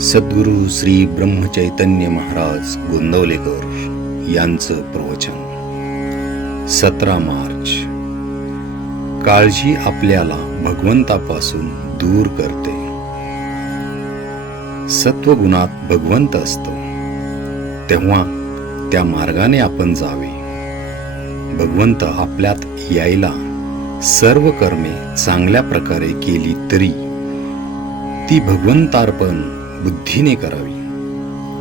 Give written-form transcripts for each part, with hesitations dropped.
सद्गुरू श्री ब्रह्मचैतन्य महाराज गोंदवलेकर यांचं प्रवचन 17 मार्च. काळजी आपल्याला भगवंतापासून दूर करते. सत्वगुणात भगवंत असतो, तेव्हा त्या मार्गाने आपण जावे. भगवंत आपल्यात यायला सर्व कर्मे चांगल्या प्रकारे केली तरी ती भगवंतार्पण बुद्धीने करावी.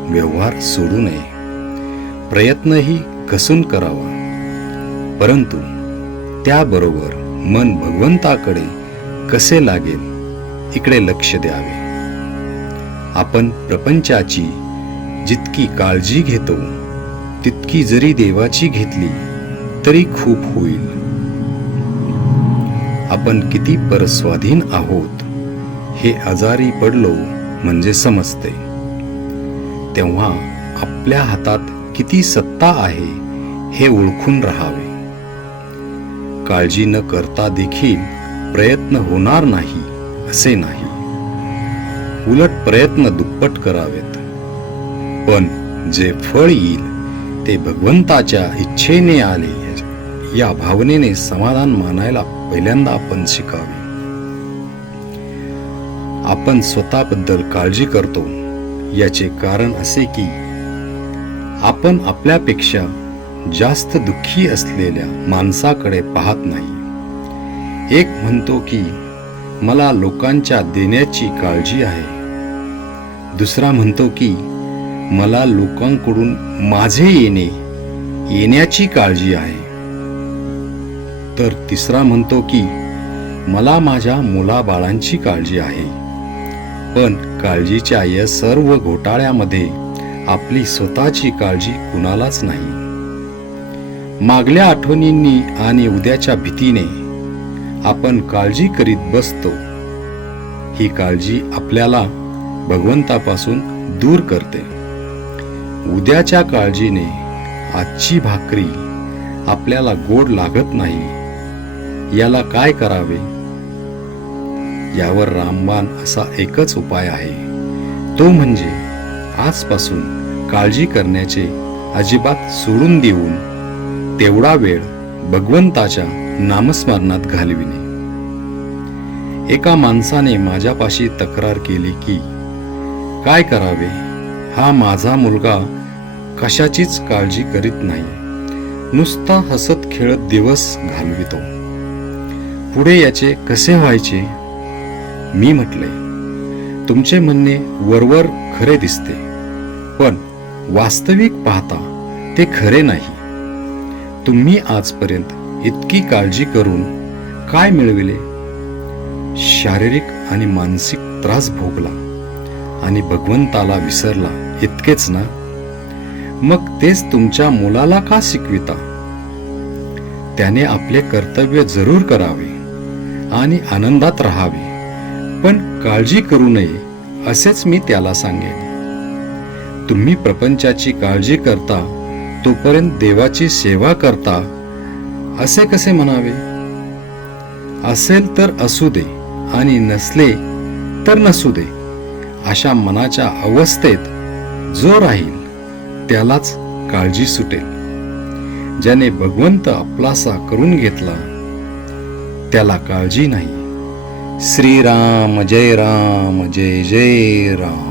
व्यवहार सोडू नये. प्रयत्नही कसून करावा, परंतु त्याबरोबर मन भगवंताकडे कसे लागेल इकडे लक्ष द्यावे. आपण प्रपंचाची जितकी काळजी घेतो तितकी जरी देवाची घेतली तरी खूप होईल. आपण किती परस्वाधीन आहोत हे आजारी पडलो म्हणजे समजते. तेव्हा आपल्या हातात किती सत्ता आहे हे ओळखून राहावे. काळजी न करता देखील प्रयत्न होणार नाही असे नाही, उलट प्रयत्न दुप्पट करावेत. पण जे फळ येईल ते भगवंताच्या इच्छेने आले या भावनेने समाधान मानायला पहिल्यांदा आपण शिकावे. आपण स्वतःबद्दल काळजी करतो याचे कारण असे की आपण आपल्यापेक्षा जास्त दुःखी असलेल्या माणसाकडे पाहत नाही. एक म्हणतो की मला लोकांच्या देण्याची काळजी आहे, दुसरा म्हणतो की मला लोकांकडून माझे येण्याची काळजी आहे, तर तिसरा म्हणतो की मला माझ्या मुलाबाळांची काळजी आहे. पण काळजीच्या या सर्व घोटाळ्यामध्ये आपली स्वतःची काळजी कुणालाच नाही. मागल्या आठवणींनी आणि उद्याच्या भीतीने आपण काळजी करीत बसतो. ही काळजी आपल्याला भगवंतापासून दूर करते. उद्याच्या काळजीने आजची भाकरी आपल्याला गोड लागत नाही. याला काय करावे? यावर रामबाण असा एकच उपाय आहे, तो म्हणजे आजपासून काळजी करण्याचे अजिबात सोडून देऊन तेवढा वेळ भगवंताच्या नामस्मरणात घालविणे. एका माणसाने माझ्यापाशी तक्रार केली की काय करावे, हा माझा मुलगा कशाचीच काळजी करीत नाही, नुसता हसत खेळत दिवस घालवितो. पुढे याचे कसे व्हायचे? मी म्हटले, तुमचे म्हणणे वरवर खरे दिसते, पण वास्तविक पाहता ते खरे नाही. तुम्ही आजपर्यंत इतकी काळजी करून काय मिळविले? शारीरिक आणि मानसिक त्रास भोगला आणि भगवंताला विसरला, इतकेच ना? मग तेच तुमच्या मुलाला का शिकविता? त्याने आपले कर्तव्य जरूर करावे आणि आनंदात राहावे, पण काळजी करू नये असेच मी त्याला सांगेन. तुम्ही प्रपंचाची काळजी करता तोपर्यंत देवाची सेवा करता असे कसे म्हणावे? असेल तर असू दे आणि नसले तर नसू दे, अशा मनाच्या अवस्थेत जो राहील त्यालाच काळजी सुटेल. ज्याने भगवंत आपलासा करून घेतला त्याला काळजी नाही. श्रीराम जय राम, जय जय राम.